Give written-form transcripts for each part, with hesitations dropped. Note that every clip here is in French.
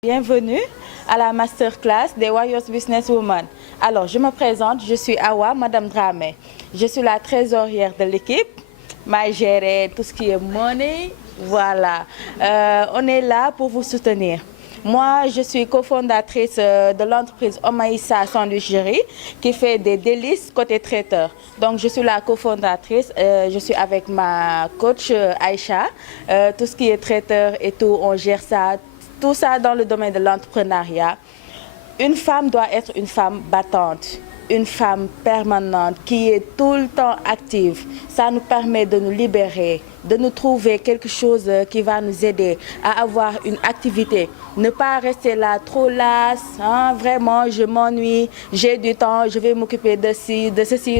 Bienvenue à la masterclass des Warriors Businesswomen. Alors, je me présente, je suis Awa, Madame Dramé. Je suis la trésorière de l'équipe. Je gère tout ce qui est money. Voilà. On est là pour vous soutenir. Moi, je suis cofondatrice de l'entreprise Omaïssa Sandwicherie qui fait des délices côté traiteur. Donc, je suis la cofondatrice. Je suis avec ma coach Aïcha. Tout ce qui est traiteur et tout, on gère ça. Tout ça dans le domaine de l'entrepreneuriat. Une femme doit être une femme battante, une femme permanente qui est tout le temps active. Ça nous permet de nous libérer, de nous trouver quelque chose qui va nous aider à avoir une activité. Ne pas rester là trop lasse, hein, vraiment je m'ennuie, j'ai du temps, je vais m'occuper de ceci,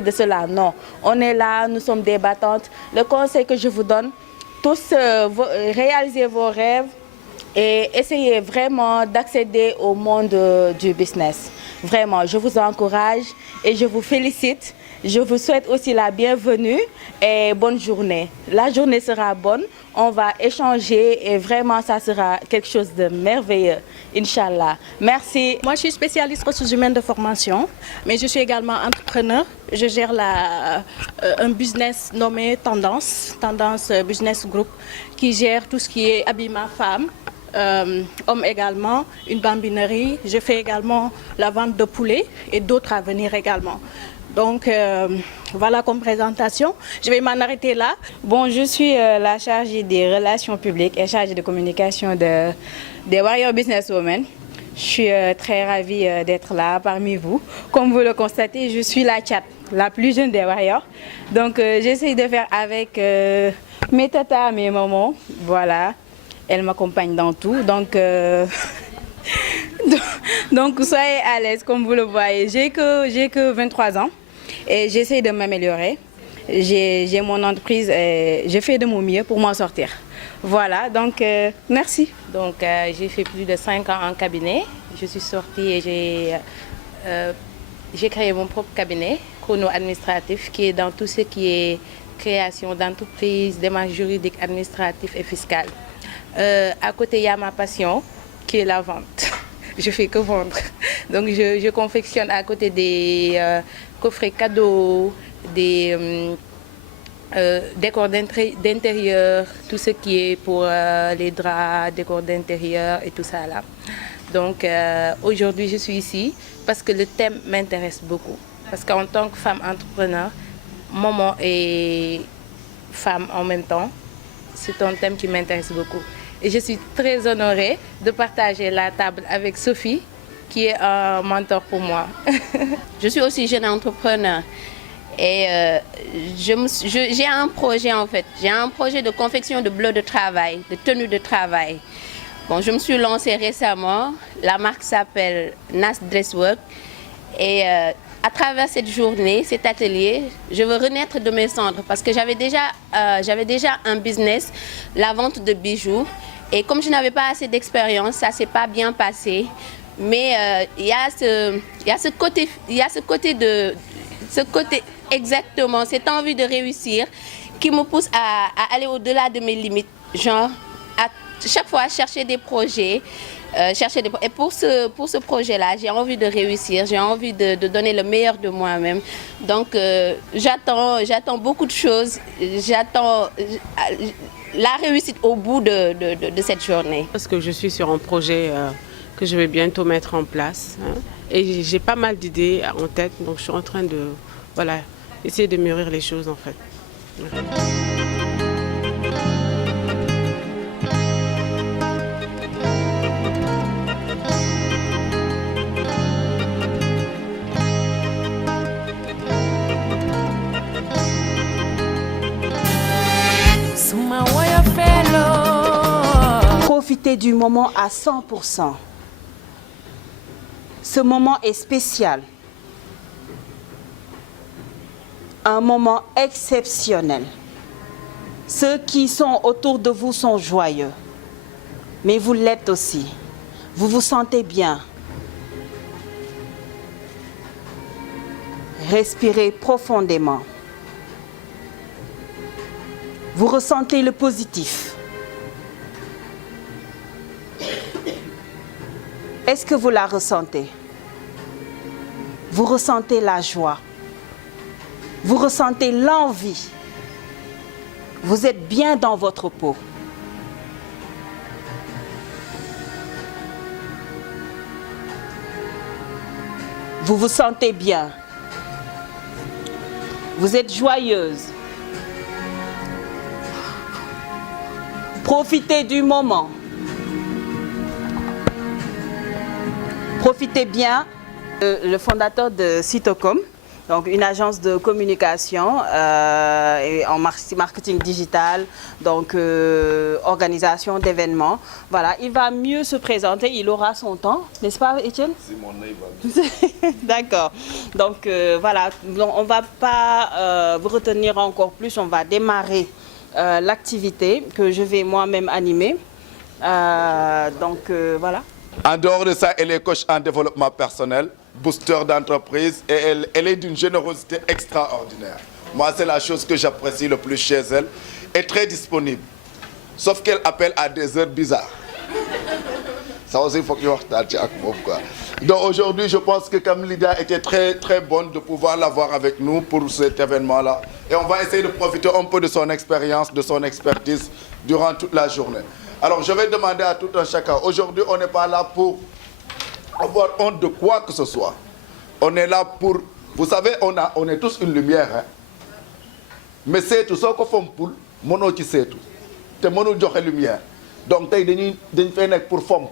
de cela. Non, on est là, nous sommes des battantes. Le conseil que je vous donne, tous réalisez vos rêves. Et essayez vraiment d'accéder au monde du business. Vraiment, je vous encourage et je vous félicite. Je vous souhaite aussi la bienvenue et bonne journée. La journée sera bonne, on va échanger et vraiment ça sera quelque chose de merveilleux, Inch'Allah. Merci. Moi, je suis spécialiste ressources humaines de formation, mais je suis également entrepreneur. Je gère un business nommé Tendance Business Group, qui gère tout ce qui est habillement femme. Hommes également, une bambinerie. Je fais également la vente de poulets et d'autres à venir également. Donc voilà comme présentation. Je vais m'en arrêter là. Bon, je suis la chargée des relations publiques et chargée de communication des Warriors Businesswomen. Je suis très ravie d'être là parmi vous. Comme vous le constatez, je suis la chatte, la plus jeune des Warriors. Donc j'essaie de faire avec mes tatas, mes mamans. Voilà. Elle m'accompagne dans tout, donc soyez à l'aise comme vous le voyez. J'ai que 23 ans et j'essaie de m'améliorer. J'ai mon entreprise et je fais de mon mieux pour m'en sortir. Voilà, donc merci. Donc j'ai fait plus de 5 ans en cabinet. Je suis sortie et j'ai créé mon propre cabinet, Chrono Administratif, qui est dans tout ce qui est création d'entreprise, démarches juridiques, administratives et fiscales. À côté, il y a ma passion qui est la vente. Je fais que vendre. Donc, je confectionne à côté des coffrets cadeaux, des décors d'intérieur, tout ce qui est pour les draps, décors d'intérieur et tout ça là. Donc, aujourd'hui, je suis ici parce que le thème m'intéresse beaucoup. Parce qu'en tant que femme entrepreneur, maman et femme en même temps, c'est un thème qui m'intéresse beaucoup. Et je suis très honorée de partager la table avec Sophie, qui est un mentor pour moi. Je suis aussi jeune entrepreneur et j'ai un projet en fait. J'ai un projet de confection de bleus de travail, de tenues de travail. Bon, je me suis lancée récemment. La marque s'appelle Nas Dresswork et à travers cette journée, cet atelier, je veux renaître de mes cendres parce que j'avais déjà un business, la vente de bijoux. Et comme je n'avais pas assez d'expérience, ça ne s'est pas bien passé. Mais il y a ce côté exactement, cette envie de réussir qui me pousse à aller au-delà de mes limites. Genre, à chaque fois, chercher des projets. Et pour ce projet-là, j'ai envie de réussir, j'ai envie de donner le meilleur de moi-même. Donc, j'attends beaucoup de choses, j'attends la réussite au bout de cette journée. Parce que je suis sur un projet que je vais bientôt mettre en place. Hein, et j'ai pas mal d'idées en tête, donc je suis en train de essayer de mûrir les choses en fait. Profitez du moment à 100%. Ce moment est spécial. Un moment exceptionnel. Ceux qui sont autour de vous sont joyeux. Mais vous l'êtes aussi. Vous vous sentez bien. Respirez profondément. Vous ressentez le positif. Est-ce que vous la ressentez? Vous ressentez la joie. Vous ressentez l'envie. Vous êtes bien dans votre peau. Vous vous sentez bien. Vous êtes joyeuse. Profitez du moment. Profitez bien. Le fondateur de Cytocom, donc une agence de communication et en marketing digital, donc organisation d'événements. Voilà, il va mieux se présenter, il aura son temps, n'est-ce pas, Étienne? C'est mon œil. D'accord. Donc voilà, on ne va pas vous retenir encore plus, on va démarrer l'activité que je vais moi-même animer. Donc voilà. En dehors de ça, elle est coach en développement personnel, booster d'entreprise et elle est d'une générosité extraordinaire. Moi, c'est la chose que j'apprécie le plus chez elle. Elle est très disponible, sauf qu'elle appelle à des heures bizarres. Ça aussi, il faut qu'il y ait quoi. Donc aujourd'hui, je pense que comme l'idée était très bonne de pouvoir l'avoir avec nous pour cet événement-là. Et on va essayer de profiter un peu de son expérience, de son expertise durant toute la journée. Alors, je vais demander à tout un chacun. Aujourd'hui, on n'est pas là pour avoir honte de quoi que ce soit. On est là pour... Vous savez, on est tous une lumière. Hein? Mais c'est tout ça qu'on fait pour mono qui c'est tout. C'est mono de lumière. Donc, pour femme.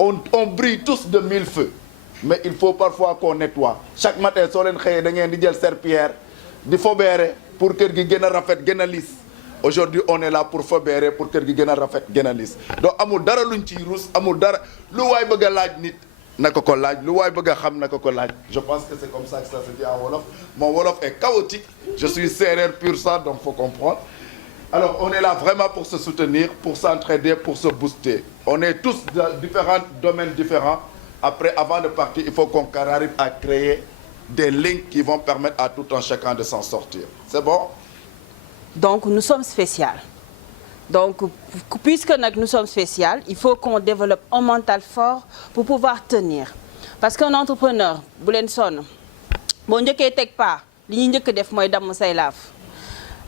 On brille tous de mille feux. Mais il faut parfois qu'on nettoie. Chaque matin, si on a un serpillère, des fobères pour que les gens rafet lisse. Aujourd'hui, on est là pour faire pour que les gens rafet lisse. Donc, amul dara luñ ci rus, amul dara lu way bëgg laaj nit nako ko laaj, lu way bëgg xam nako ko laaj. Je pense que c'est comme ça que ça se dit en wolof. Mon wolof est chaotique. Je suis sérère pur sang, donc faut comprendre. Alors, on est là vraiment pour se soutenir, pour s'entraider, pour se booster. On est tous dans différents domaines différents. Après, avant de partir, il faut qu'on arrive à créer des lignes qui vont permettre à tout un chacun de s'en sortir. C'est bon? Donc, nous sommes spéciaux. Donc, puisque nous sommes spéciaux, il faut qu'on développe un mental fort pour pouvoir tenir. Parce qu'un entrepreneur, Boulenson, bon Dieu qui est pas, l'unique que def moi dam say laf,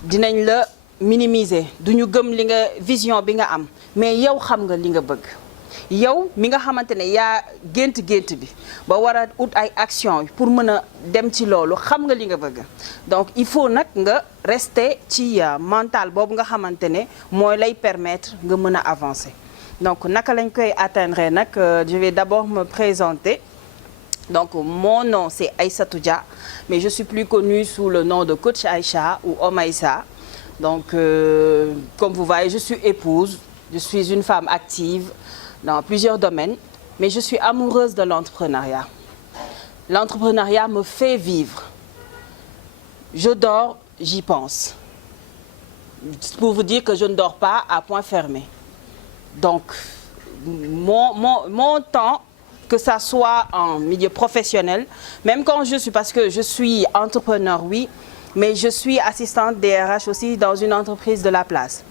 dinañ la minimiser, duñu gëm li nga vision bi nga am, mais yow xam nga li nga bëgg. Yow mi nga xamantene ya gént bi ba wara out ay action pour mëna dem ci lolu xam nga li nga bëgg. Donc il faut nak nga rester ci mental bobu nga xamantene moy lay permettre nga mëna avancer. Donc naka lañ koy atteindre nak je vais d'abord me présenter. Donc mon nom c'est Aïssatou Dia, mais je suis plus connue sous le nom de coach Aïcha ou Omaïsa. Donc comme vous voyez, je suis épouse, je suis une femme active dans plusieurs domaines, mais je suis amoureuse de l'entrepreneuriat. L'entrepreneuriat me fait vivre. Je dors, j'y pense. Pour vous dire que je ne dors pas à point fermé. Donc, mon temps, que ça soit en milieu professionnel, même quand je suis, parce que je suis entrepreneur, oui, mais je suis assistante DRH aussi dans une entreprise de la place.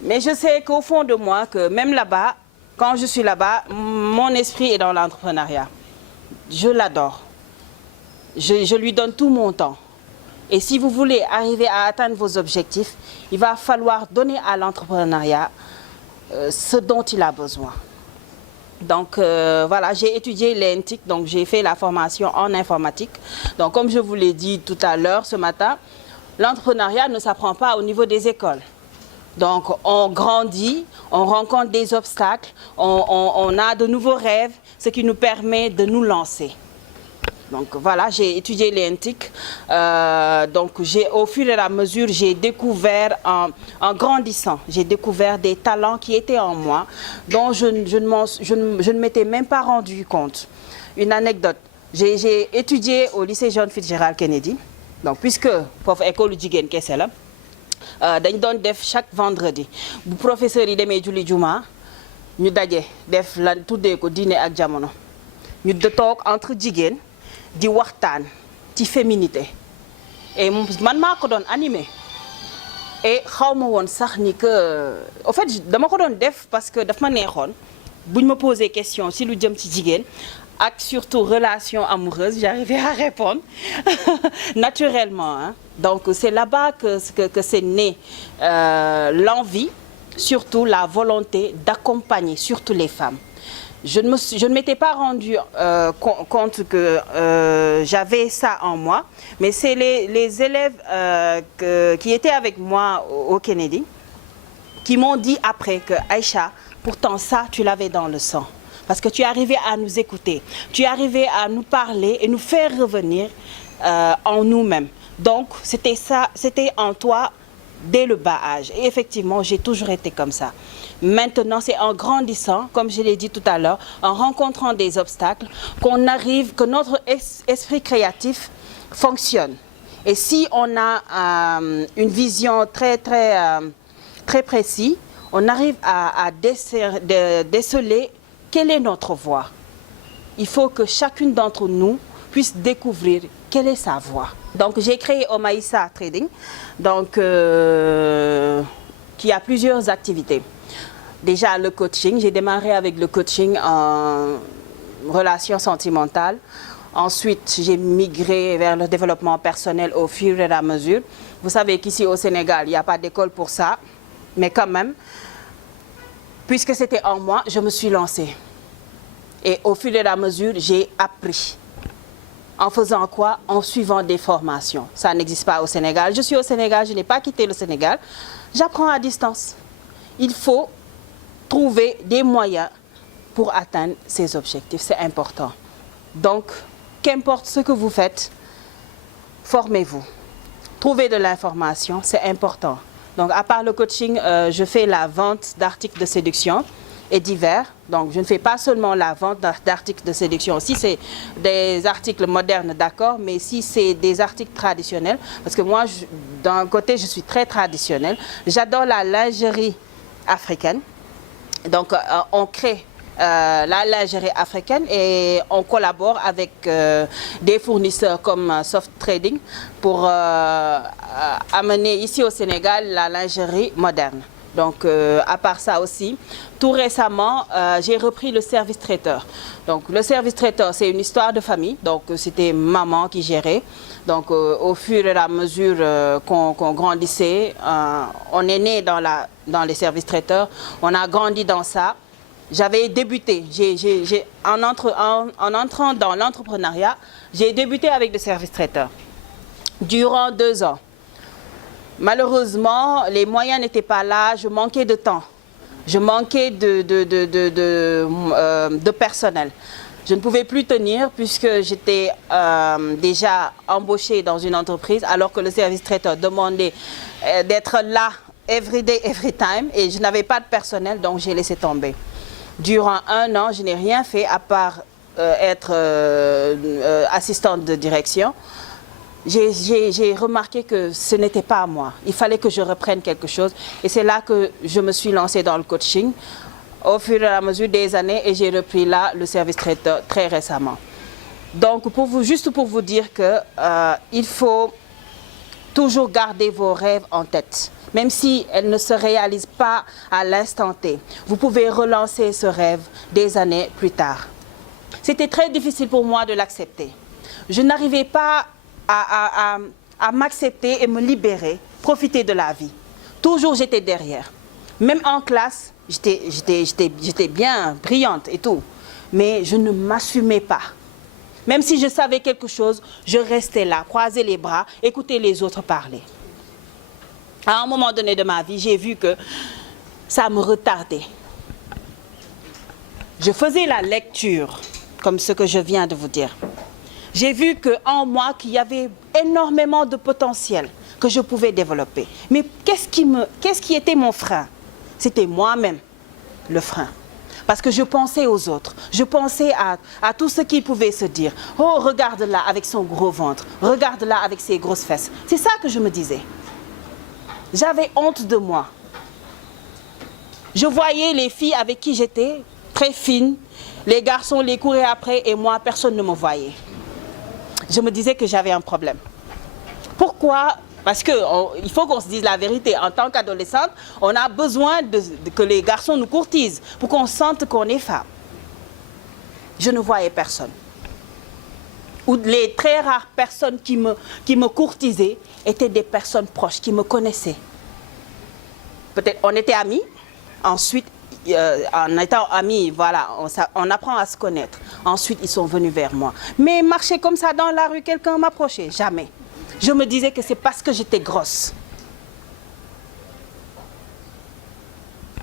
Mais je sais qu'au fond de moi, que même là-bas, quand je suis là-bas, mon esprit est dans l'entrepreneuriat. Je l'adore. Je lui donne tout mon temps. Et si vous voulez arriver à atteindre vos objectifs, il va falloir donner à l'entrepreneuriat ce dont il a besoin. Donc voilà, j'ai étudié l'ENTIC, donc j'ai fait la formation en informatique. Donc comme je vous l'ai dit tout à l'heure ce matin, l'entrepreneuriat ne s'apprend pas au niveau des écoles. Donc on grandit, on rencontre des obstacles, on a de nouveaux rêves, ce qui nous permet de nous lancer. Donc voilà, j'ai étudié l'ENTIC. Donc au fur et à mesure, j'ai découvert, en grandissant, j'ai découvert des talents qui étaient en moi, dont je ne m'étais même pas rendu compte. Une anecdote, j'ai étudié au lycée John Fitzgerald Kennedy, donc puisque pour école Jigen Kessela, dañ doon def chaque vendredi bu professeur yi demee julli juma ñu daje def lan tuddee ko diine ak jamono ñu toog entre jigéen di waxtaan ci féminité et man maa ko doon animé et xaw ma woon sax ni que en fait dama ko doon def parce que daf ma neexoon buñ me poser question si lu jëm ci jigéen ak surtout relation amoureuse, j'arrivais à répondre naturellement, hein. Donc c'est là-bas que c'est né l'envie, surtout la volonté d'accompagner surtout les femmes. Je ne m'étais pas rendu compte que j'avais ça en moi, mais c'est les élèves qui étaient avec moi au Kennedy qui m'ont dit après que Aïcha, pourtant ça, tu l'avais dans le sang. Parce que tu arrivais à nous écouter, tu arrivais à nous parler et nous faire revenir en nous-mêmes. Donc c'était ça, c'était en toi dès le bas âge. Et effectivement, j'ai toujours été comme ça. Maintenant, c'est en grandissant, comme je l'ai dit tout à l'heure, en rencontrant des obstacles, qu'on arrive, que notre esprit créatif fonctionne. Et si on a une vision très précise, on arrive à déceler quelle est notre voie. Il faut que chacune d'entre nous puisse découvrir quelle est sa voie. Donc j'ai créé Omaïssa Trading, donc, qui a plusieurs activités. Déjà le coaching, j'ai démarré avec le coaching en relations sentimentales. Ensuite, j'ai migré vers le développement personnel au fur et à mesure. Vous savez qu'ici au Sénégal, il n'y a pas d'école pour ça, mais quand même, puisque c'était en moi, je me suis lancée. Et au fur et à mesure, j'ai appris. En faisant quoi? En suivant des formations. Ça n'existe pas au Sénégal. Je suis au Sénégal, je n'ai pas quitté le Sénégal. J'apprends à distance. Il faut trouver des moyens pour atteindre ces objectifs. C'est important. Donc, qu'importe ce que vous faites, formez-vous. Trouvez de l'information, c'est important. Donc, à part le coaching, je fais la vente d'articles de séduction et divers. Donc, je ne fais pas seulement la vente d'articles de séduction. Si c'est des articles modernes, d'accord, mais si c'est des articles traditionnels, parce que moi, d'un côté, je suis très traditionnelle. J'adore la lingerie africaine. Donc, on crée la lingerie africaine et on collabore avec des fournisseurs comme Soft Trading pour amener ici au Sénégal la lingerie moderne. Donc, à part ça aussi, tout récemment, j'ai repris le service traiteur. Donc, le service traiteur, c'est une histoire de famille. Donc, c'était maman qui gérait. Donc, au fur et à mesure qu'on grandissait, on est né dans les services traiteurs. On a grandi dans ça. J'avais débuté. En entrant dans l'entrepreneuriat, j'ai débuté avec le service traiteur durant 2 ans. Malheureusement, les moyens n'étaient pas là, je manquais de temps, je manquais de personnel. Je ne pouvais plus tenir puisque j'étais déjà embauchée dans une entreprise alors que le service traiteur demandait d'être là every day, every time et je n'avais pas de personnel donc j'ai laissé tomber. Durant 1 an, je n'ai rien fait à part être assistante de direction. J'ai remarqué que ce n'était pas à moi. Il fallait que je reprenne quelque chose. Et c'est là que je me suis lancée dans le coaching au fur et à mesure des années et j'ai repris là le service traiteur très récemment. Donc, juste pour vous dire qu'il faut toujours garder vos rêves en tête. Même si elles ne se réalisent pas à l'instant T, vous pouvez relancer ce rêve des années plus tard. C'était très difficile pour moi de l'accepter. Je n'arrivais pas à m'accepter et me libérer, profiter de la vie. Toujours j'étais derrière. Même en classe, j'étais bien brillante et tout. Mais je ne m'assumais pas. Même si je savais quelque chose, je restais là, croiser les bras, écouter les autres parler. À un moment donné de ma vie, j'ai vu que ça me retardait. Je faisais la lecture, comme ce que je viens de vous dire. J'ai vu qu'en moi, qu'il y avait énormément de potentiel que je pouvais développer. Mais qu'est-ce qui était mon frein? C'était moi-même, le frein. Parce que je pensais aux autres. Je pensais à tout ce qui pouvait se dire. Oh, regarde-la avec son gros ventre. Regarde-la avec ses grosses fesses. C'est ça que je me disais. J'avais honte de moi. Je voyais les filles avec qui j'étais, très fines. Les garçons les couraient après et moi, personne ne me voyait. Je me disais que j'avais un problème. Pourquoi Parce qu'il faut qu'on se dise la vérité. En tant qu'adolescente, on a besoin que les garçons nous courtisent pour qu'on sente qu'on est femme. Je ne voyais personne. Ou les très rares personnes qui me courtisaient étaient des personnes proches, qui me connaissaient. Peut-être on était amis, ensuite, en étant amis, voilà, on apprend à se connaître. Ensuite, ils sont venus vers moi. Mais marcher comme ça dans la rue, quelqu'un m'approchait, jamais. Je me disais que c'est parce que j'étais grosse.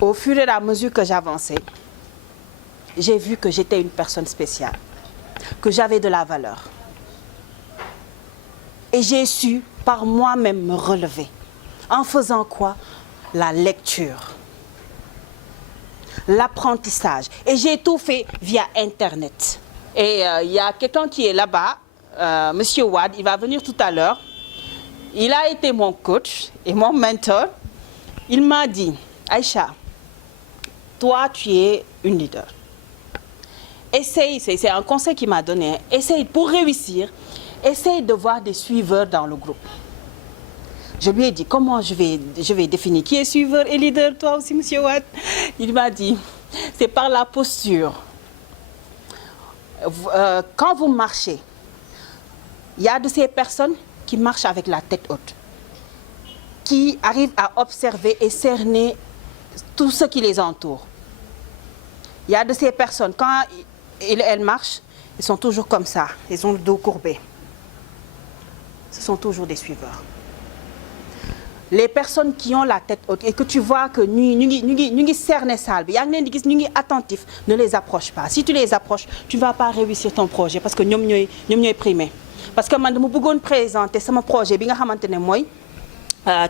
Au fur et à mesure que j'avançais, j'ai vu que j'étais une personne spéciale, que j'avais de la valeur. Et j'ai su par moi-même me relever. En faisant quoi? La lecture, l'apprentissage. Et j'ai tout fait via Internet. Et il y a quelqu'un qui est là-bas, Monsieur Wad, il va venir tout à l'heure. Il a été mon coach et mon mentor. Il m'a dit, Aïcha, toi tu es une leader. Essaye, c'est un conseil qu'il m'a donné, essaye pour réussir, essaye de voir des suiveurs dans le groupe. Je lui ai dit, comment je vais définir qui est suiveur et leader, toi aussi, Monsieur Watt? Il m'a dit, c'est par la posture. Quand vous marchez, il y a de ces personnes qui marchent avec la tête haute, qui arrivent à observer et cerner tout ce qui les entoure. Il y a de ces personnes, quand elles marchent, ils sont toujours comme ça, ils ont le dos courbé. Ce sont toujours des suiveurs. Les personnes qui ont la tête haute et que tu vois que nous cerner salve, nous attentifs, ne les approche pas. Si tu les approches, tu ne vas pas réussir ton projet parce que nous sommes primés. Parce que moi, je vais présenter mon projet,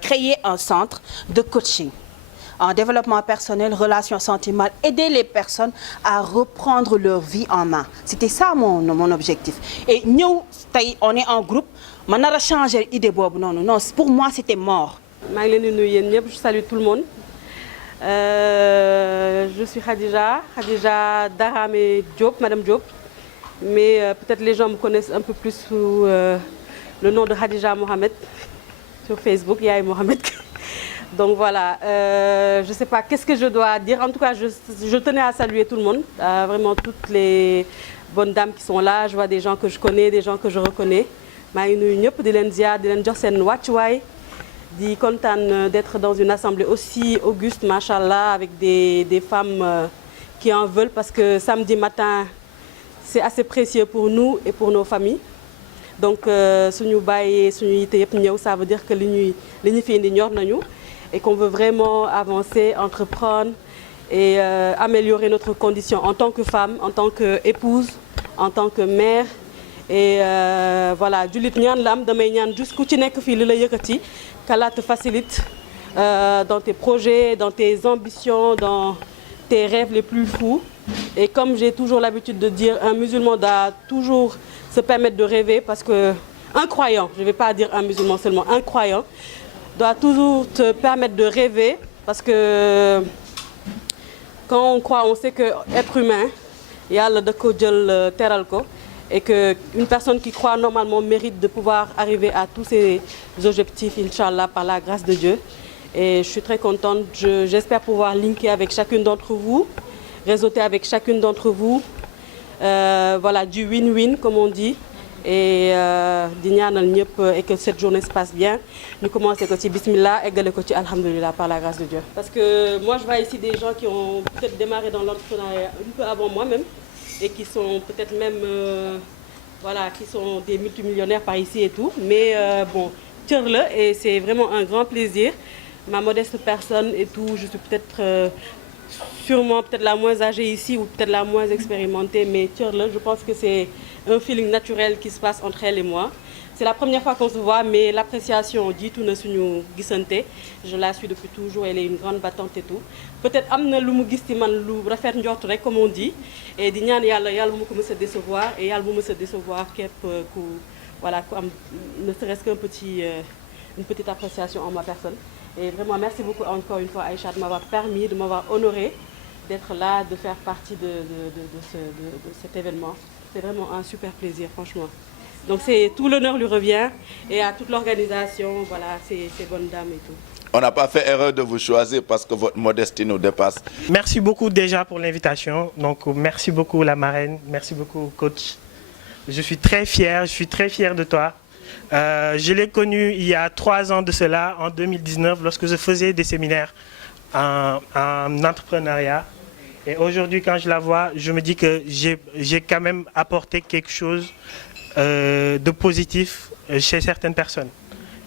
créer un centre de coaching en développement personnel, relations sentimentales, aider les personnes à reprendre leur vie en main. C'était ça mon objectif. Et nous, on est en groupe, on a changé l'idée. Non, pour moi, c'était mort. Je salue tout le monde. Je suis Khadija Darame Diop, Madame Diop. Mais peut-être les gens me connaissent un peu plus sous le nom de Khadija Mohamed sur Facebook, Yaye Mohamed. Donc voilà, je ne sais pas qu'est-ce que je dois dire. En tout cas, je tenais à saluer tout le monde, vraiment toutes les bonnes dames qui sont là. Je vois des gens que je connais, des gens que je reconnais. Je suis contente d'être dans une assemblée aussi auguste, machallah, avec des femmes qui en veulent parce que samedi matin, c'est assez précieux pour nous et pour nos familles. Donc, ça veut dire que les filles et qu'on veut vraiment avancer, entreprendre et améliorer notre condition en tant que femme, en tant qu'épouse, en tant que mère. Et voilà, Julit Nyan Lam, jusqu'où tu n'es que qu'Allah te facilite dans tes projets, dans tes ambitions, dans tes rêves les plus fous. Et comme j'ai toujours l'habitude de dire, un musulman doit toujours se permettre de rêver parce qu'un croyant, je ne vais pas dire un musulman seulement, un croyant, doit toujours te permettre de rêver parce que quand on croit, on sait qu'être humain, il y a le Dekodjel Teralko. Et qu'une personne qui croit normalement mérite de pouvoir arriver à tous ses objectifs, Inch'Allah, par la grâce de Dieu. Et je suis très contente, j'espère pouvoir linker avec chacune d'entre vous, réseauter avec chacune d'entre vous, voilà, du win-win comme on dit. Et et que cette journée se passe bien. Nous commençons avec Bismillah et le Alhamdulillah par la grâce de Dieu. Parce que moi je vois ici des gens qui ont peut-être démarré dans l'entrepreneuriat un peu avant moi-même. Et qui sont peut-être même, voilà, qui sont des multimillionnaires par ici et tout. Mais bon, tire-le et c'est vraiment un grand plaisir. Ma modeste personne et tout, je suis peut-être, sûrement peut-être la moins âgée ici ou peut-être la moins expérimentée, mais tire-le, je pense que c'est un feeling naturel qui se passe entre elle et moi. C'est la première fois qu'on se voit, mais l'appréciation dit tout ne suñu gisante. Je la suis depuis toujours, elle est une grande battante et tout. Peut-être amna lu mu gis ci man lu rafet njort rek comme on dit et di ñaan yalla mu ko mësa décevoir et yalla mu mësa décevoir képp ku voilà ku am ne serait-ce qu'un petit une petite appréciation en ma personne. Et vraiment merci beaucoup encore une fois Aïcha de m'avoir permis, de m'avoir honoré d'être là, de faire partie de cet événement. C'est vraiment un super plaisir franchement. Donc tout l'honneur lui revient et à toute l'organisation, voilà, ces bonnes dames et tout. On n'a pas fait erreur de vous choisir parce que votre modestie nous dépasse. Merci beaucoup déjà pour l'invitation. Donc merci beaucoup la marraine, merci beaucoup coach. Je suis très fier de toi. Je l'ai connu il y a 3 ans de cela, en 2019, lorsque je faisais des séminaires en entrepreneuriat. Et aujourd'hui, quand je la vois, je me dis que j'ai quand même apporté quelque chose de positif chez certaines personnes.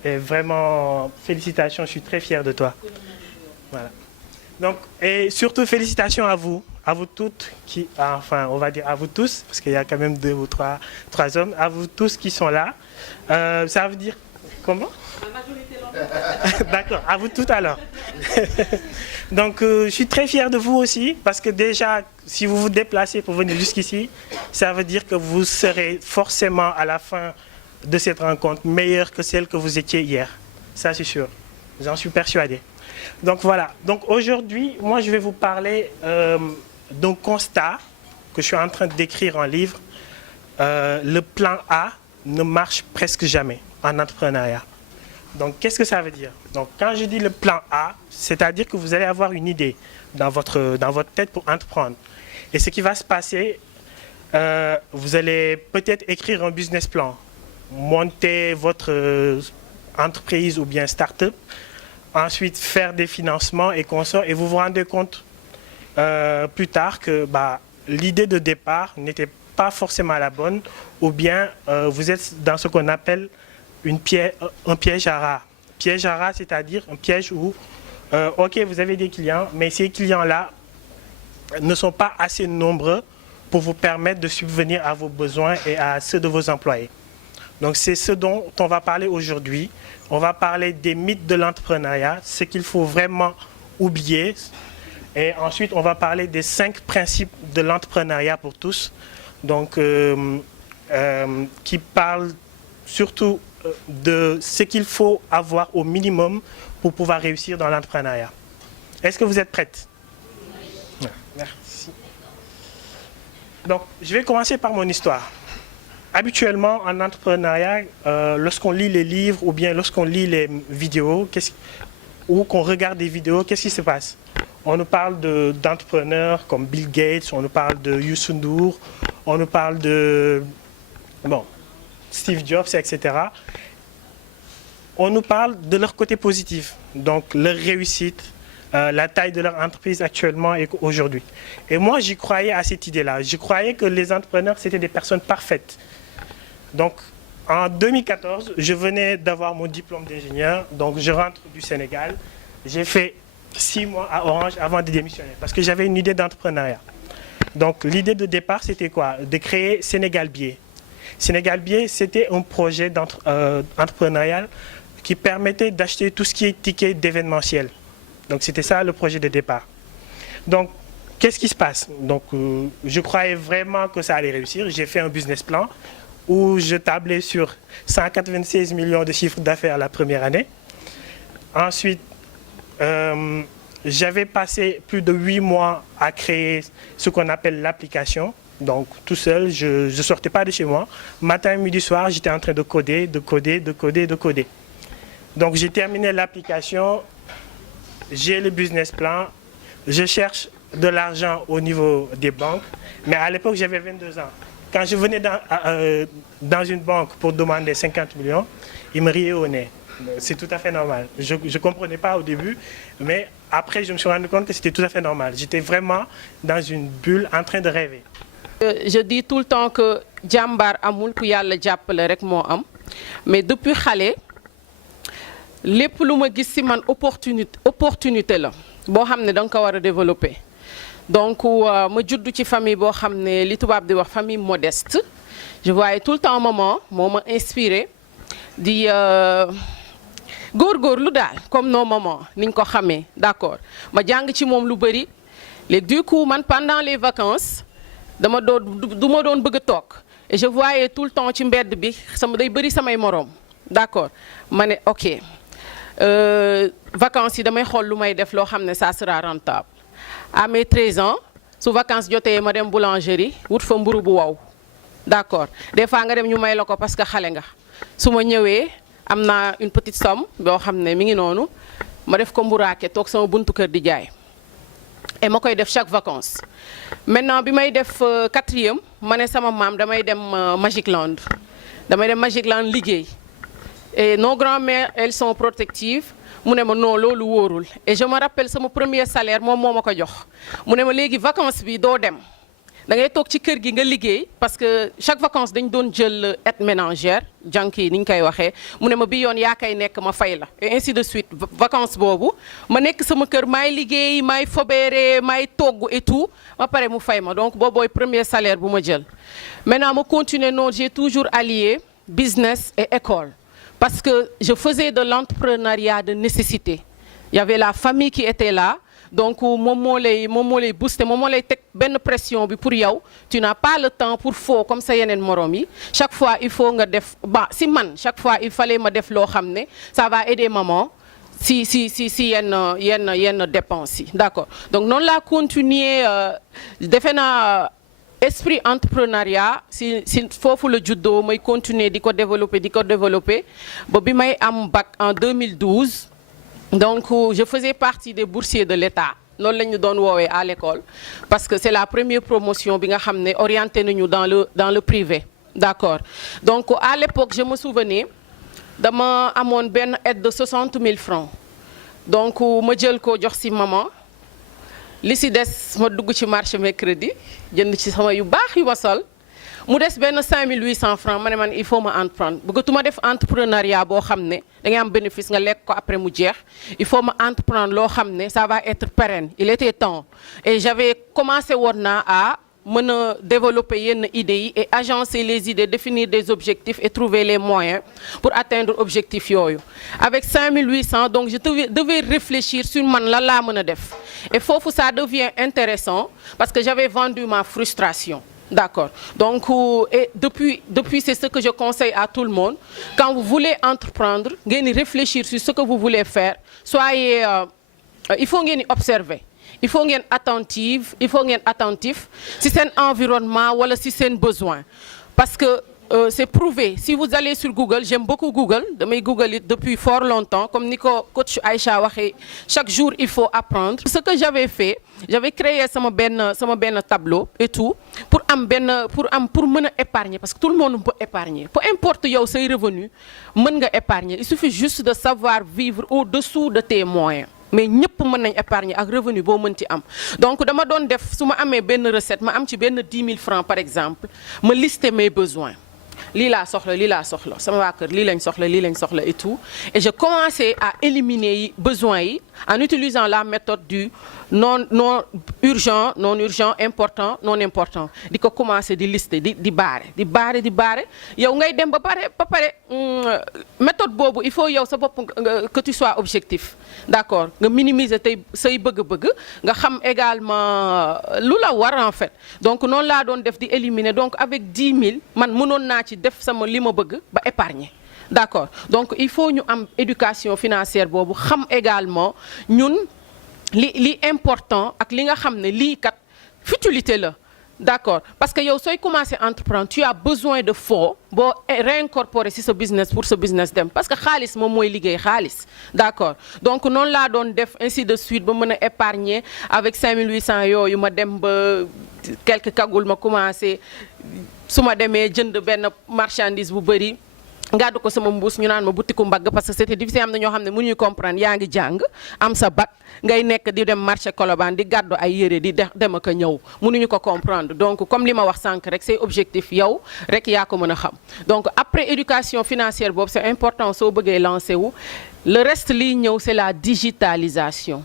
Et vraiment, félicitations, je suis très fier de toi. Voilà. Donc, et surtout, félicitations à vous toutes, enfin, on va dire à vous tous, parce qu'il y a quand même 2 ou 3 hommes, à vous tous qui sont là. Ça veut dire, comment? La majorité. D'accord, à vous toutes alors. Donc, je suis très fier de vous aussi, parce que déjà, si vous vous déplacez pour venir jusqu'ici, ça veut dire que vous serez forcément à la fin de cette rencontre meilleure que celle que vous étiez hier. Ça, c'est sûr. J'en suis persuadé. Donc, voilà. Donc, aujourd'hui, moi, je vais vous parler d'un constat que je suis en train d'écrire en livre. Le plan A ne marche presque jamais en entrepreneuriat. Donc, qu'est-ce que ça veut dire? Donc, quand je dis le plan A, c'est-à-dire que vous allez avoir une idée dans votre tête pour entreprendre. Et ce qui va se passer, vous allez peut-être écrire un business plan, monter votre entreprise ou bien start-up, ensuite faire des financements et consorts, et vous vous rendez compte plus tard que l'idée de départ n'était pas forcément la bonne, ou bien vous êtes dans ce qu'on appelle un piège à rats. Piège à rats, c'est-à-dire un piège où, ok, vous avez des clients, mais ces clients-là ne sont pas assez nombreux pour vous permettre de subvenir à vos besoins et à ceux de vos employés. Donc c'est ce dont on va parler aujourd'hui. On va parler des mythes de l'entrepreneuriat, ce qu'il faut vraiment oublier. Et ensuite, on va parler des 5 principes de l'entrepreneuriat pour tous. Donc, qui parlent surtout de ce qu'il faut avoir au minimum pour pouvoir réussir dans l'entrepreneuriat. Est-ce que vous êtes prêtes? Merci. Donc, je vais commencer par mon histoire. Habituellement, en entrepreneuriat, lorsqu'on lit les livres ou bien lorsqu'on lit les vidéos ou qu'on regarde des vidéos, qu'est-ce qui se passe? On nous parle d'entrepreneurs comme Bill Gates, on nous parle de Youssou N'Dour, on nous parle de Steve Jobs, etc. On nous parle de leur côté positif, donc leur réussite, la taille de leur entreprise actuellement et aujourd'hui. Et moi, j'y croyais à cette idée-là. Je croyais que les entrepreneurs, c'était des personnes parfaites. Donc, en 2014, je venais d'avoir mon diplôme d'ingénieur, donc je rentre du Sénégal. J'ai fait 6 mois à Orange avant de démissionner, parce que j'avais une idée d'entrepreneuriat. Donc, l'idée de départ, c'était quoi? De créer Sénégal Billet. Sénégal Billet, c'était un projet entrepreneurial qui permettait d'acheter tout ce qui est ticket d'événementiel. Donc, c'était ça le projet de départ. Donc, qu'est-ce qui se passe? Donc, je croyais vraiment que ça allait réussir. J'ai fait un business plan où je tablais sur 196 millions de chiffres d'affaires la première année. Ensuite, j'avais passé plus de 8 mois à créer ce qu'on appelle l'application. Donc, tout seul, je ne sortais pas de chez moi. Matin, midi, soir, j'étais en train de coder. Donc, j'ai terminé l'application. J'ai le business plan. Je cherche de l'argent au niveau des banques. Mais à l'époque, j'avais 22 ans. Quand je venais dans une banque pour demander 50 millions, ils me riaient au nez. C'est tout à fait normal. Je ne comprenais pas au début, mais après, je me suis rendu compte que c'était tout à fait normal. J'étais vraiment dans une bulle en train de rêver. Je dis tout le temps que Jambar amul ku yalla jappale rek mo am, mais depuis xalé lepp luma gis ci man opportunité la bo xamné dang ko wara développer. Donc ma juddu ci famille bo xamné li tubab di wax famille modeste. Je voyais tout le temps maman moma inspiré di góorgóorlu daal comme nos mamans niñ ko xamé, d'accord. Ma jang ci mom lu bari. Et du coup man pendant les vacances dama doon bëgg tok et je voyais tout le temps ci mbedd bi sama day bëri samay morom, d'accord. Mané OK. Vacances yi damay xol lu may def lo xamné ça sera rentable. À mes 13 ans, sous vacances jotee ma dem boulangerie wut fa mburu bu waw. d'accord des fois nga dem ñu may la ko parce que xale nga su ma ñëwee am naa une petite somme boo xam ne mi ngi noonu ma def ko mburaake toog sama buntu kër di jaay et ma koy def chaque vacances maintenant bi may def 4e ma ne sama maam damay dem Magic Land liggéey et nos grands-mères elles sont protectives mu ne ma non loolu wóorul et je me rappelle sama premier salaire moom moo ma ko jox mu ne ma léegi vacances bi doo dem da ngay toog ci kër gi nga liggéey parce que chaque vacances dañ doon jël aide ménagère jànk yi ni ñu koy waxee mu ne ma bi yoon yaa koy nekk ma fay la et ainsi de suite vacances boobu ma nekk sama kër maay liggéey maay fobeere maay togg et tout ma pare mu fay ma donc boobooy premier salaire bu ma jël maintenant ma continuer noonu j'ai toujours allié business et école parce que je faisais de l'entrepreneuriat de nécessité il y avait la famille qui était là donc moom moo lay booster moom moo lay teg benn pression bi pour yow tu n'as pas le temps pour foo comme sa yeneen morom yi chaque fois il faut nga def si man chaque fois il fallait ma def loo xam ne ça va aider maman si yenn dépenses yi d'accord donc noonu laa continuer defe naa esprit entrepreneuriat si foofu la juddoo may continuer di ko développer ba bi may am bac en 2012 donc je faisais partie des boursiers de l'État loolu la ñu doon woowee à l'école parce que c'est la première promotion bi nga xam ne orienté nañu dans le privé d'accord donc à l'époque je me souvenais dama amoon benn aide de 60 000 francs donc ma jël ko jox ci maman li ci des ma dugg ci marché mercredi jënd ci sama yu baax yu ma sol mu des benn 5800 francs ma ne man il faut ma entreprendre bëggatuma def entrepreneuriat boo xam ne da ngay am bénéfice nga lekk ko après mu jeex il faut ma entreprendre loo xam ne ça va être pérenne il était temps et j'avais commencé woon naa à mën a développer yenn idées yi et agencer les idées définir des objectifs et trouver les moyens pour atteindre objectifs yooyu avec 5800 donc je devais réfléchir sur man lan laa mën a def et foofu ça devient intéressant parce que j'avais vendu ma frustration. D'accord. Donc, et depuis c'est ce que je conseille à tout le monde. Quand vous voulez entreprendre, réfléchir sur ce que vous voulez faire. Soyez, il faut observer. Il faut être attentif. Si c'est un environnement ou si c'est un besoin. Parce que c'est prouvé. Si vous allez sur Google, j'aime beaucoup Google. Je Google depuis fort longtemps. Comme Nico, coach Aïcha waxé, chaque jour il faut apprendre. Ce que j'avais fait, j'avais créé sama ben tableau et tout pour mën a épargner parce que tout le monde peut épargner. Peu importe yow say revenu, mën nga épargner. Il suffit juste de savoir vivre au-dessous de tes moyens. Mais ñëpp mën nañ épargner ak revenu boo mën ci am donc dama doon def su ma amee benn recette ma am ci benn 10 000 francs par exemple ma lister mes besoins lii laa soxla sama waa kër lii lañ soxla et tout et je commençais à éliminer besoins yi en utilisant la méthode du non urgent important non important di ko commencer di lister di baare yow ngay dem ba pare méthode boobu il faut yow sa bopp que tu sois objectif d'accord nga minimiser say bëgg-bëgg nga xam également lu la war en fait donc noonu laa doon def di éliminer donc avec 10 000 man mënoon naa ci def sama li ma bëgg ba épargner d'accord donc il faut ñu am éducation financière boobu xam également ñun li important ak li nga xam ne lii kat futilité la d'accord parce que yow sooy commencer entreprendre tu as besoin de fonds boo réincorporer ci sa business pour sa business dem parce que xaalis moom mooy liggéey xaalis d'accord donc noonu laa doon def ainsi de suite ba mën a épargner avec 5800 yooyu ma dem ba quelques kagul ma commencer su ma demee jënd benn marchandise bu bëri gàddu ko sama mbuus ñu naan ma butiku mbagg parce que c'était difficile am na ñoo xam ne mënuñu comprendre yaa ngi jàng am sa bac ngay nekk di dem marché Colobane di gàddu ay yére di dem ak a ñëw mënuñu ko comprendre donc comme li ma wax sànq rek say objectif yow rek yaa ko mën a xam donc après éducation financière boobu c'est important soo bëggee lancer wu le reste liy ñëw c'est la digitalisation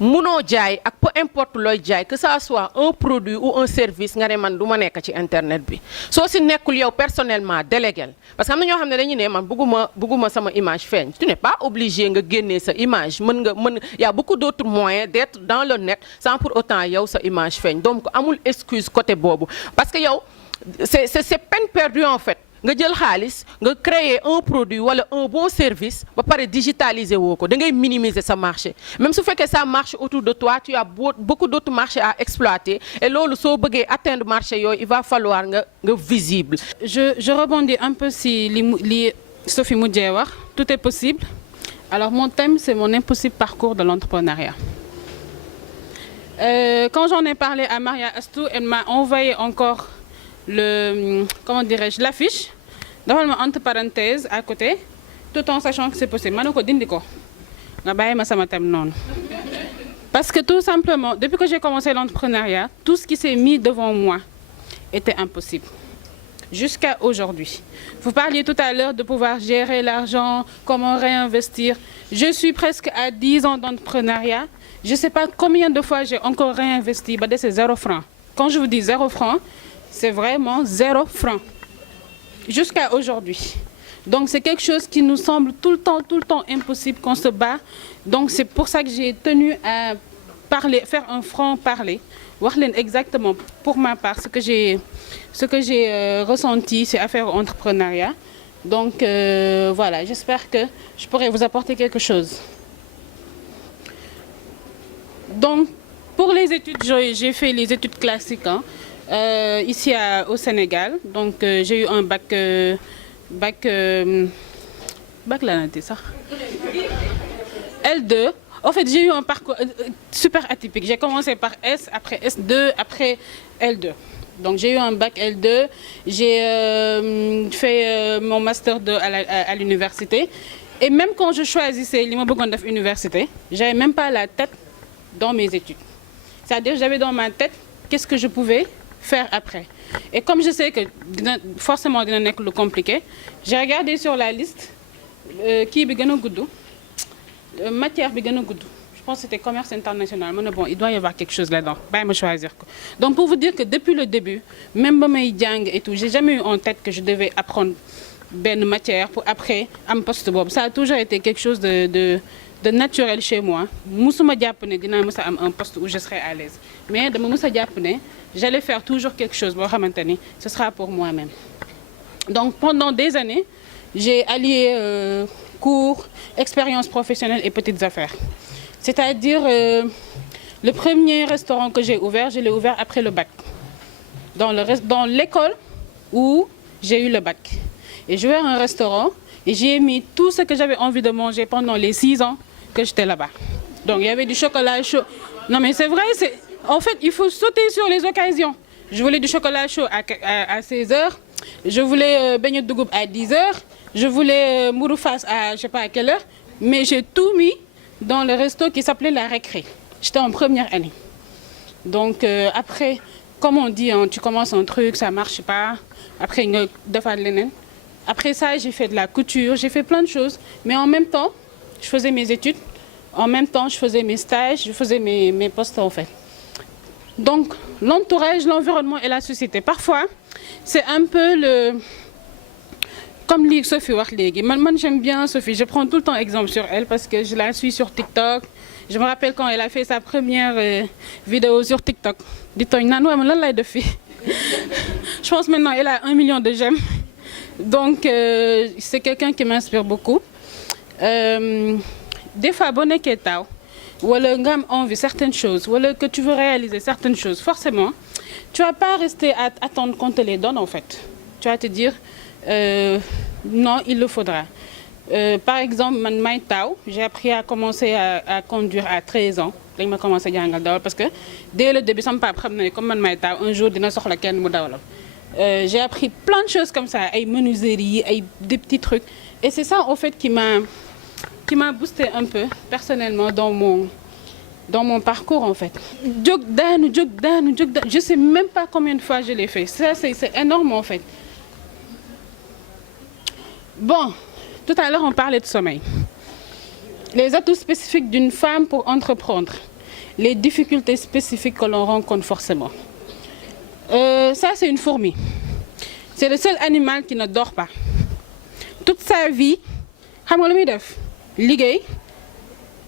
munoo jaay ak peu importe looy jaay que ça soit un produit ou un service nga ne man du ma nekk ci internet bi soo si nekkul yow personnellement délégué parce que am na ñoo xam ne dañu ne man bëgguma sama image feeñ tu n'es pas obligé nga génnee sa image y a beaucoup d'autres moyens d'être dans le net sans pour autant yow sa image feeñ donc amul excuse côté boobu parce que yow c'est peine perdue en fait nga jël xaalis nga créer un produit wala un bon service ba pare digitaliser woo ko da ngay minimiser sa marché même su fekkee ça marche autour de toi tu as beaucoup d'autres marchés à exploiter et loolu soo bëggee atteindre marché yooyu il va falloir nga visible. Je rebondis un peu si li Sophie mujjee wax tout est possible. Alors mon thème c'est mon impossible parcours de l'entrepreneuriat. Quand j'en ai parlé à Maria Astou, elle m'a envoyé encore l'affiche, devant entre parenthèses à côté, tout en sachant que c'est possible. Manoko dindiko, nga baye ma sama thème non. Parce que tout simplement, depuis que j'ai commencé l'entrepreneuriat, tout ce qui s'est mis devant moi était impossible. Jusqu'à aujourd'hui. Vous parliez tout à l'heure de pouvoir gérer l'argent, comment réinvestir. Je suis presque à 10 ans d'entrepreneuriat. Je ne sais pas combien de fois j'ai encore réinvesti, c'est 0 francs. Quand je vous dis 0 francs, c'est vraiment 0 francs. Jusqu'à aujourd'hui. Donc c'est quelque chose qui nous semble tout le temps impossible qu'on se bat. Donc c'est pour ça que j'ai tenu à parler, faire un franc-parler. Voir exactement pour ma part ce que j'ai ressenti, c'est affaire entrepreneuriat. Donc voilà, j'espère que je pourrai vous apporter quelque chose. Donc, pour les études, j'ai fait les études classiques ici au Sénégal. Donc, j'ai eu un bac là, ça. L2. En fait, j'ai eu un parcours super atypique. J'ai commencé par S, après S2, après L2. Donc, j'ai eu un bac L2. J'ai fait mon master 2 à l'université. Et même quand je choisissais l'université, je n'avais même pas la tête dans mes études. C'est-à-dire j'avais dans ma tête qu'est-ce que je pouvais faire après. Et comme je sais que forcément dina nek lu compliqué, j'ai regardé sur la liste qui bi gëna gudd, matière bi gëna gudd. Je pense que c'était commerce international. Mais bon, il doit y avoir quelque chose là-dedans. Bah, me choisir. Donc pour vous dire que depuis le début, même si je et tout, j'ai jamais eu en tête que je devais apprendre une matière pour après un poste bob. Ça a toujours été quelque chose de naturel chez moi. Musuma japonais dina musa am un poste où je serais à l'aise. Mais dama musa japonais, j'allais faire toujours quelque chose bo xamanteni, ce sera pour moi-même. Donc pendant des années, j'ai allié cours, expérience professionnelle et petites affaires. C'est-à-dire le premier restaurant que j'ai ouvert, je l'ai ouvert après le bac. Dans l'école où j'ai eu le bac. Et j'ai ouvert un restaurant et j'ai mis tout ce que j'avais envie de manger pendant les 6 ans que j'étais là-bas. Donc il y avait du chocolat chaud. Non mais c'est vrai, en fait il faut sauter sur les occasions. Je voulais du chocolat chaud à 16h, je voulais beignet de goutte à 10h, je voulais mouroufas à je sais pas à quelle heure, mais j'ai tout mis dans le resto qui s'appelait La Récré. J'étais en première année. Donc après, comme on dit, hein, tu commences un truc, ça marche pas, après après ça j'ai fait de la couture, j'ai fait plein de choses, mais en même temps, je faisais mes études, en même temps je faisais mes stages, je faisais mes postes en fait. Donc l'entourage, l'environnement et la société. Parfois, c'est un peu le... Comme Sophie wax légui, man j'aime bien Sophie, je prends tout le temps exemple sur elle parce que je la suis sur TikTok. Je me rappelle quand elle a fait sa première vidéo sur TikTok. Dis-toi, je pense maintenant elle a 1 million de j'aime. Donc c'est quelqu'un qui m'inspire beaucoup. Des fois, bonne taw, ou nga am envie certaines choses, ou que tu veux réaliser certaines choses, forcément, tu vas pas rester à attendre qu'on te les donne en fait. Tu vas te dire non, il le faudra. Par exemple, j'ai appris à commencer à conduire à 13 ans. Là, je commencé à conduire parce que dès le début, ça me pas comme un jour, j'ai appris plein de choses comme ça, des menuiseries, des petits trucs. Et c'est ça en fait qui m'a boosté un peu personnellement dans mon parcours en fait. Je sais même pas combien de fois je l'ai fait. Ça c'est énorme en fait. Bon, tout à l'heure on parlait de sommeil. Les atouts spécifiques d'une femme pour entreprendre. Les difficultés spécifiques que l'on rencontre forcément. Ça c'est une fourmi. C'est le seul animal qui ne dort pas. Toute sa vie, xam nga lu muy def liggéey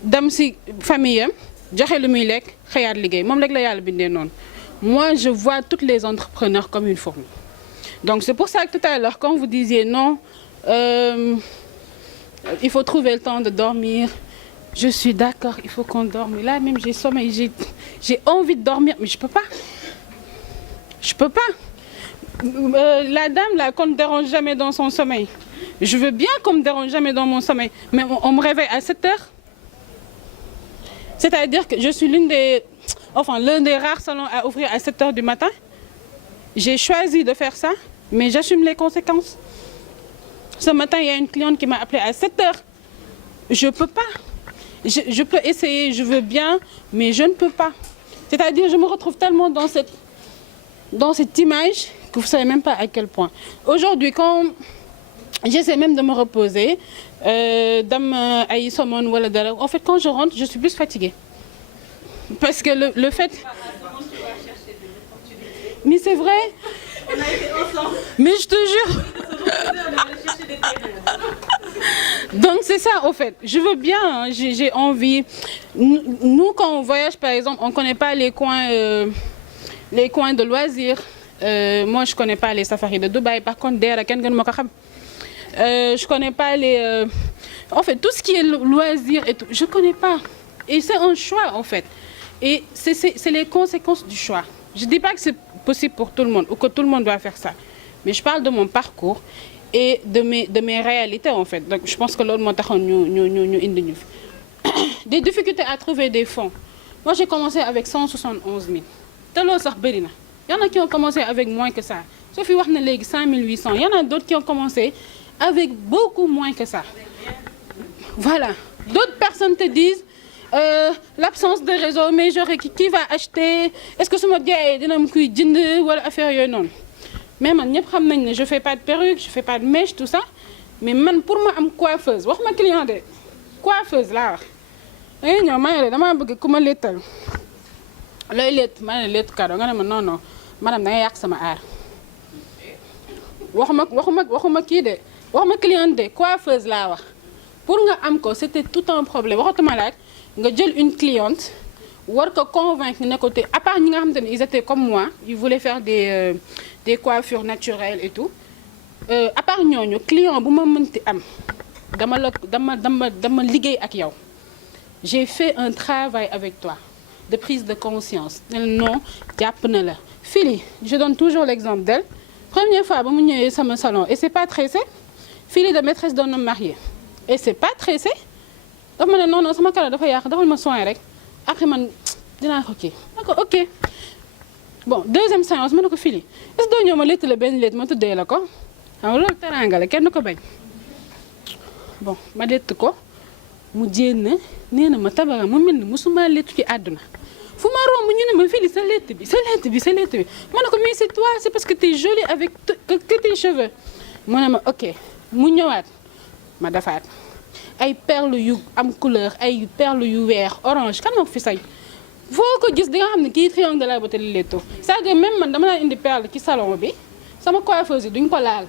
dem ci famille am joxe lu muy lekk xëyaat liggéey moom rek la yàlla bindee noonu. Moi je vois tous les entrepreneurs comme une fourmi. Donc c'est pour ça que tout à l'heure, quand vous disiez non, il faut trouver le temps de dormir, je suis d'accord, il faut qu'on dorme. Là même j'ai sommeil, j'ai envie de dormir, mais je peux pas. Je peux pas. La dame là qu'on ne dérange jamais dans son sommeil. Je veux bien qu'on me dérange jamais dans mon sommeil, mais on me réveille à 7 heures. C'est-à-dire que je suis l'un des rares salons à ouvrir à 7 heures du matin. J'ai choisi de faire ça, mais j'assume les conséquences. Ce matin, il y a une cliente qui m'a appelé à 7 heures. Je peux pas. Je peux essayer, je veux bien, mais je ne peux pas. C'est-à-dire, je me retrouve tellement dans cette image que vous ne savez même pas à quel point. Aujourd'hui, quand j'essaie même de me reposer, en fait, quand je rentre, je suis plus fatiguée. Parce que le fait... Mais c'est vrai. On a été ensemble. Mais je te jure. Donc c'est ça au fait. Je veux bien, hein, j'ai envie. Nous quand on voyage par exemple, on ne connaît pas les coins de loisirs. Moi je ne connais pas les safaris de Dubaï. Par contre, je ne connais pas les... En fait, tout ce qui est loisirs et tout, je ne connais pas. Et c'est un choix en fait. Et c'est les conséquences du choix. Je ne dis pas que c'est possible pour tout le monde ou que tout le monde doit faire ça. Mais je parle de mon parcours et de mes réalités en fait. Donc je pense que l'autre mot des difficultés à trouver des fonds. Moi j'ai commencé avec 171 000. Il y en a qui ont commencé avec moins que ça. Sauf que 5 800. Il y en a d'autres qui ont commencé avec beaucoup moins que ça. Voilà. D'autres personnes te disent l'absence de réseau, mais genre qui va acheter? Est-ce que ce mot est dynamique ou affaire non? Mais man, je ne fais pas de perruque, je ne fais pas de mèche, tout ça. Mais man, pour moi, je suis coiffeuse. Je suis client de coiffeuse là. Je suis lettre. Non, non. Madame, je suis art. Je suis client de coiffeuse là. Pour moi, c'était tout un problème. Je suis une cliente. War ko convaincre ne côté à part ñi nga xamanteni ils étaient comme moi, ils voulaient faire des coiffures naturelles et tout. À part ñooñu client bu ma mënti am dama liggéey ak yow. J'ai fait un travail avec toi de prise de conscience. Non, jàpp na la. Fili, je donne toujours l'exemple d'elle. Première fois ba mu ñëwé sama salon et c'est pas tressé. Fili de maîtresse d'un homme marié. Et c'est pas tressé. Dafa ma non sama kala dafa yaax defal ma soin rek. Après man dinaa ko kii d'accord ok bon deuxième séance ma ne ko Fili est-ce que doo ñëw ma létt la benn létt ma tuddee la ko xam loolu teraanga la kenn du ko bañ bon ma létt ko mu jénn nee na ma tabara mu mel ni musuma léttu ci àdduna fu ma romb ñu ne ma Fili sa létt bi ma ne ko mais c'est toi c'est parce que t'es jolie avec que tes cheveux mu ne ma ok mu ñëwaat ma defaat ay perles yu am couleur ay perles yu weex orange kan moo fi say foo ko gis di nga xam ne kii triangle de la beauté li letto c'est-à-dire même man dama indi perle ci salon bi sama coiffeuse duñ ko laal.